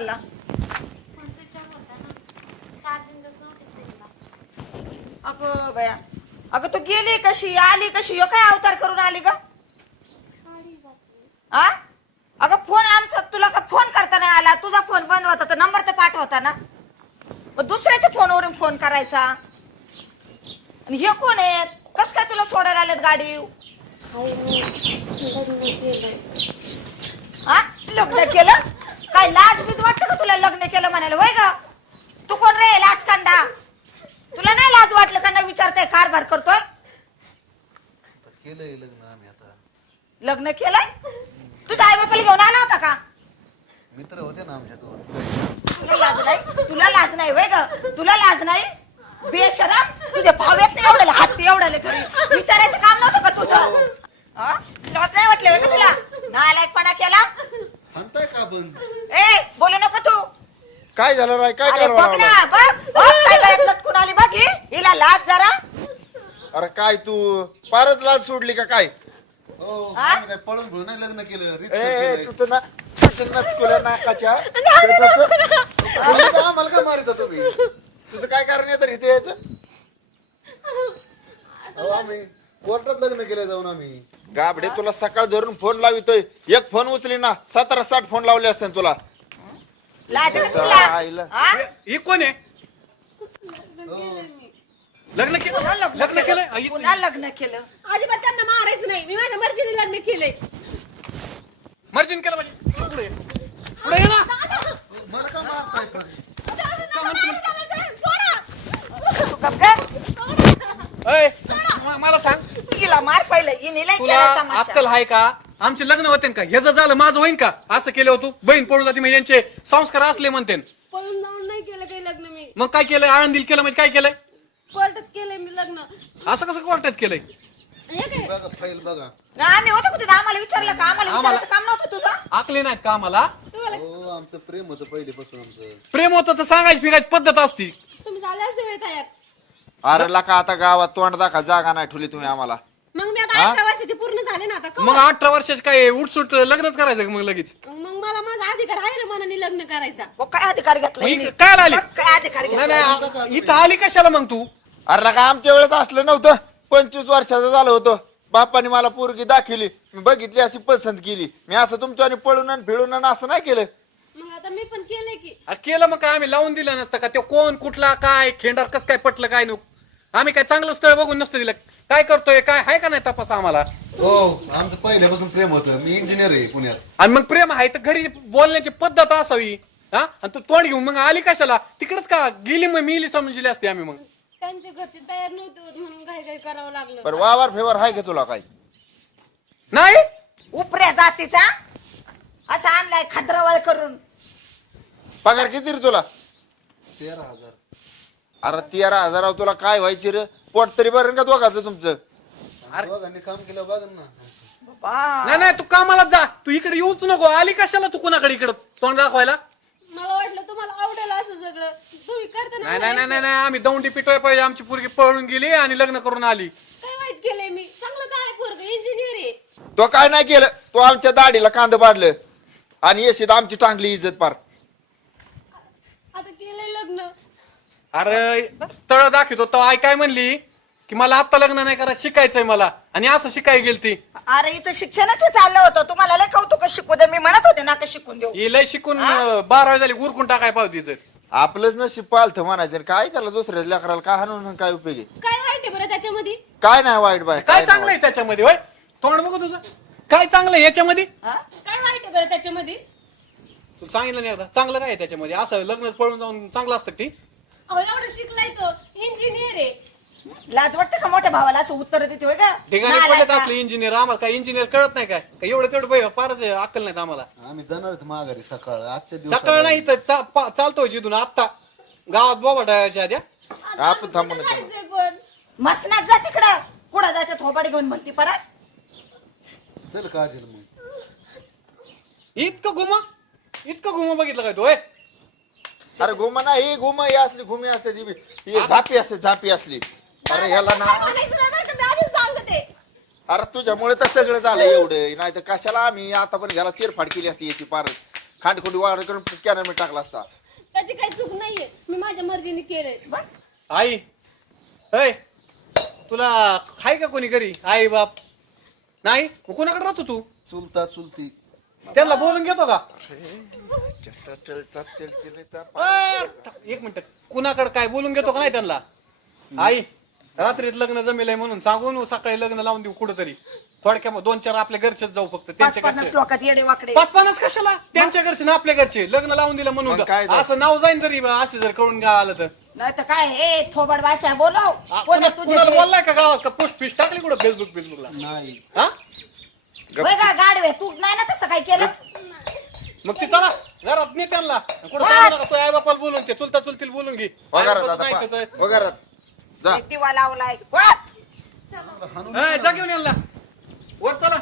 चालला? अगं बया, अगं तू गेली कशी आली कशी? यो काय अवतार करून आली ग? आ? अगं फोन आमचा तुला का फोन करता नाही आला? तुझा फोन बंद होता तर नंबर तर पाठवता ना, मग दुसऱ्याच्या फोनवरून फोन करायचा. आणि हे कोण आहेत? कस काय तुला सोडायला आलेत गाडी? हा, लग्न केलं? काय लाज बीज वाटतं का तुला लग्न केलं म्हणायला? होय ग, तू कोण रे लाज कांदा? तुला नाही लाज वाटलं का? नाही विचारताय कारभार करतोय. केलंय लग्न आम्ही आता. लग्न केलंय? तुझ्या आई बापाला घेऊन आला होता का? मित्र होते ना आमच्या दोन. तुला लाज नाही? तुला लाज नाही होय ग? तुला लाज नाही? बेशरम, तुझे भाव येत नाही एवढ्याला, हात एवढ्याला तरी विचारायचं काम नव्हतं का तुझं? हा? लाज नाही वाटलं होय का तुला? नालायकपणा केला? म्हणताय का पण? ए बोलू नको तू. काय झालं राय? काय अरे करावं बघ लागलं? ना, बघ काय गळ्यात लटकून आली बघ ही. हिला लाज जरा. अरे काय तू फारच लाज सोडली का काय? हो, हा? आम्ही काय पळून घेऊन नाही लग्न केलं. ए तू तर ना नचकुल्या नाकाच्या. आम्हाला का मारित होतो तुम्ही? तुझं काय कारण आहे तर इथे यायचं? अहो, आम्ही कोर्टात लग्न केलं जाऊन आम्ही. गाबडे तुला सकाळ धरून फोन लावितोय, एक फोन उचली ना 17-60 फोन लावले असते तुला. लाज का आईला. तुला? हा? ही कोण आहे? लग्न केलं? पुन्हा लग्न केलं? आई, पुन्हा लग्न केलं. अजिबात त्यांना मारायचं नाही. मी माझ्या मर्जीने लग्न केलंय. मर्जीन केलं म्हणजे पुढे ये. पुढे ये ना. मला का मारताय? तू गप ग. ऐ, मला सांग, हिला मार पहिलं. हिने लय तुला केला तमाशा. अक्कल आहे का? आमचे लग्न होते का? ह्याचं झालं माझं होईन का? असं केलं होतं बहीण पळून जाते, मग यांचे संस्कार असले म्हणते. पळून जाऊन नाही केलं काही लग्न मी. मग काय केलंय? आळंदील केलं म्हणजे काय केलंय? कोर्टात केलंय मी लग्न. असं कसं कोर्टात केलंय? हे काय? बघा फाईल बघा. ना, आम्ही होतो कुठे? आम्हाला विचारलं का? आम्हाला विचारायचं काम नव्हतं तुझं? आकले नाहीत का आम्हाला? तुम्हाला हो, आमचं प्रेम होतं पहिलेपासून आमचं. प्रेम होतं तर सांगायची फिरायची पद्धत असती. तुम्ही झाले असते वेळ तयार. अरे लका आता गावात तोंड दाखवा जागा नाही ठेवली तुम्ही आम्हाला. मग मी आता 18 वर्षाची पूर्ण झाले ना आता. मग 18 वर्षाचे काय उठसूट लग्नच करायचं का मग लगेच? मग मला माझा अधिकार आहे ना मनाने लग्न करायचा. मग काय अधिकार घेतला मग हिने? इकडे काय आली? मग काय अधिकार नाही घेतला? नाही, इथं आली कशाला मग तू? अरे लका आमच्या वेळेस असलं नव्हतं. 25 वर्षाचं झालं होतं. बापाने मला पोरगी दाखवली, मी बघितली, अशी पसंत केली. मी असं तुमच्यावर पळून आणि फिळून आणि असं नाही केलं. मग आता मी पण केलंय की. केलं मग काय आम्ही लावून दिलं नसतं का? ते कोण कुठला काय खेंडार कस काय पटलं काय नको? आम्ही काय चांगलं स्थळ बघून नसतं दिलं. काय करतोय काय आहे का नाही तपास आम्हाला? हो, आमचं पहिल्यापासून प्रेम होतं. मी इंजिनियर आहे पुण्यात. आणि मग प्रेम आहे तर घरी बोलण्याची पद्धत असावी. हा, आणि तू तोंड घेऊन मग आली कशाला? तिकडच का गेली? मग मिली समजली असते आम्ही. मग त्यांचे घरचे तयार नव्हते होत म्हणून काही काही करावं लागलं. बरं वावर फेवर आहे का तुला काय? नाही. उपऱ्या जातीचा असा आणलाय खद्रवळ करून. पगार किती रे तुला? 13,000. अरे 13,000 तुला काय व्हायची रे? पोट तरी बरं का दोघाचं तुमचं? दोघांनी काम केलं बघा ना. बाबा, नाही नाही, तू कामाला जा. तू इकडे येऊच नको. आली कशाला तू कोणाकडे इकडं तोंड दाखवायला? मला वाटलं तुम्हाला आवडेल असं सगळं. तुम्ही करता ना. नाही नाही नाही नाही नाही, आम्ही दौंडी पिटवाय पाहिजे. आमची पोरगी पळून गेली आणि लग्न करून आली. काय वाईट केलंय मी? चांगलं तर आहे पोरगं, इंजिनियर आहे. तो काय नाही केलं. तो आमच्या दाढीला कांदा पाडलं आणि येशीत आमची टांगली इज्जत पार. आता केलंय लग्न. अरे स्थळ दाखवतो तो आई काय म्हणली की मला आता लग्न नाही करा, शिकायचंय मला. आणि असं शिकाय गेलती. अरे इथं शिक्षणच चाललं होतं. तुम्हाला लय कौतुक शिकू दे. मी म्हणत होते ना का शिकून देऊ. ही लय शिकून 12 झाली उरकून टाकाय पावतीच. आपलंच नशीब पालथं म्हणायचं. काय त्याला दुसऱ्या लेकराला काय हाणून काय उपयोग आहे? काय वाईट आहे बरं त्याच्यामध्ये? काय नाही वाईट बाय. काय चांगलं आहे त्याच्यामध्ये? होय, तोंड बघू तुझं. काय चांगलं आहे याच्यामध्ये? हा? काय वाईट आहे बरं त्याच्यामध्ये? तुला सांगितलं नाही आता चांगलं काय आहे त्याच्यामध्ये? असं लग्न पळून जाऊन चांगलं असतं ती? अहो एवढं शिकलाय तो, इंजिनियर आहे. लाज वाटते का मोठ्या भावाला असं उत्तर देते होय का? ठिकाणी नालायक पडत का? असले इंजिनियर. आम्हाला काय इंजिनियर कळत नाही काय? एवढं तेवढं बाई फारच अक्कल नाही आम्हाला. आम्ही जाणार आहेत माघारी सकाळ. आजच्या सकाळ नाही तर चालतोय जिथून आता गावात बोबा डायच्या आधी. आता आपण कुठं थांबून जायचंय पण? मसनात जा तिकडं. कुठं जायचं थोबाडी घेऊन म्हणती परत. चल काजल मग. इतकं घुमा बघितलं काय तू? होय, अरे घुमा नाही, घुमा ही असली घुमी असते ती बी. ही झापी असते, झापी असली. अरे ह्याला ना, काय म्हणायचं नाही बरं का? मी आधीच सांगते. अरे तुझ्यामुळे तर सगळं झालं एवढं. नाही तर कशाला आम्ही आता पण ह्याला चिरफाड केली असती याची पारच. खांडखोडी वाढ करून कॅनल मीठ टाकला असता. त्याची काही चूक नाहीये, मी माझ्या मर्जीने केलंय. बघ आई ऐ तुला हाय का कोणी घरी आई बाप नाही मग कोणाकडे राहतो तू चुलता चुलती त्यांना बोलून घेतो का अरे एक मिनिट कुणाकडे काय बोलून घेतो का नाही त्यांना आई रात्रीत लग्न जमेलंय म्हणून सांगून सकाळी लग्न लावून देऊ कुठंतरी थोडक्या 2-4 आपल्या घरचेच जाऊ फक्त त्यांच्या 50 घरचे लोकात येडे वाकडे 50 कशाला त्यांच्या घरचे ना आपल्या घरचे लग्न लावून दिलं म्हणून मग काय झालं? असं नाव जाईन जरी असं जर कळून गावाला तर नाही तर काय हे थोबड भाषा बोलव कोण तुझे कुणाला बोललाय का गावात का पोस्ट फिश टाकली कुठं फेसबुकला नाही हा होय का गाडवे तू नाही ना तसं काय केलं मग ती चला घरात नाही त्यांना कुठं सांगू नका, तो आई बापाला बोलून ते चुलता चुलतील बोलून घे वगारात आई बापाचं आता ऐकत आहे. वगारात जा. दिवा लावलाय वा हा, जा घेऊन यांना वर चला